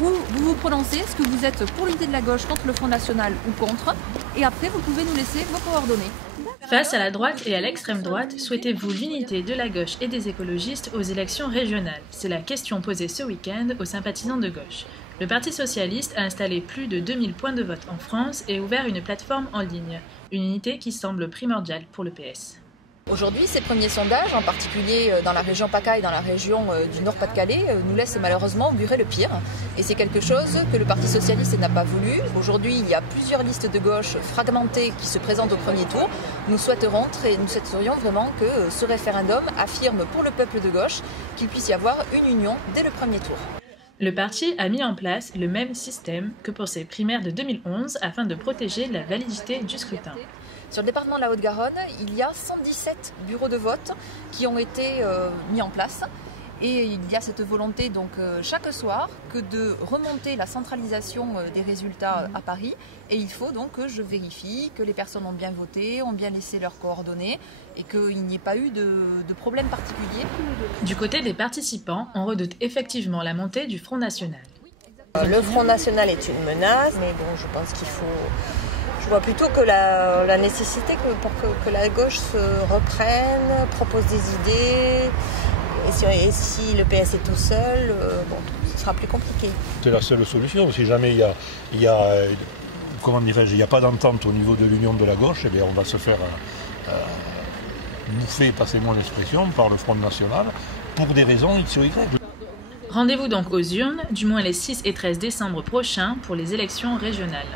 où vous vous prononcez, est-ce que vous êtes pour l'unité de la gauche contre le Front National ou contre, et après vous pouvez nous laisser vos coordonnées. Face à la droite et à l'extrême droite, souhaitez-vous l'unité de la gauche et des écologistes aux élections régionales? C'est la question posée ce week-end aux sympathisants de gauche. Le Parti socialiste a installé plus de 2000 points de vote en France et ouvert une plateforme en ligne. Une unité qui semble primordiale pour le PS. Aujourd'hui, ces premiers sondages, en particulier dans la région PACA et dans la région du Nord-Pas-de-Calais, nous laissent malheureusement augurer le pire. Et c'est quelque chose que le Parti socialiste n'a pas voulu. Aujourd'hui, il y a plusieurs listes de gauche fragmentées qui se présentent au premier tour. Nous souhaiterions vraiment que ce référendum affirme pour le peuple de gauche qu'il puisse y avoir une union dès le premier tour. Le parti a mis en place le même système que pour ses primaires de 2011 afin de protéger la validité du scrutin. Sur le département de la Haute-Garonne, il y a 117 bureaux de vote qui ont été mis en place. Et il y a cette volonté donc chaque soir que de remonter la centralisation des résultats à Paris. Et il faut donc que je vérifie que les personnes ont bien voté, ont bien laissé leurs coordonnées et qu'il n'y ait pas eu de problème particulier. Du côté des participants, on redoute effectivement la montée du Front National. Le Front National est une menace, mais bon, je pense qu'il faut... Je vois plutôt que la nécessité pour que la gauche se reprenne, propose des idées. Et si le PS est tout seul, bon, ce sera plus compliqué. C'est la seule solution. Si jamais il y a pas d'entente au niveau de l'union de la gauche, eh bien on va se faire bouffer, passez-moi l'expression, par le Front National pour des raisons X ou Y. Rendez-vous donc aux urnes, du moins les 6 et 13 décembre prochains pour les élections régionales.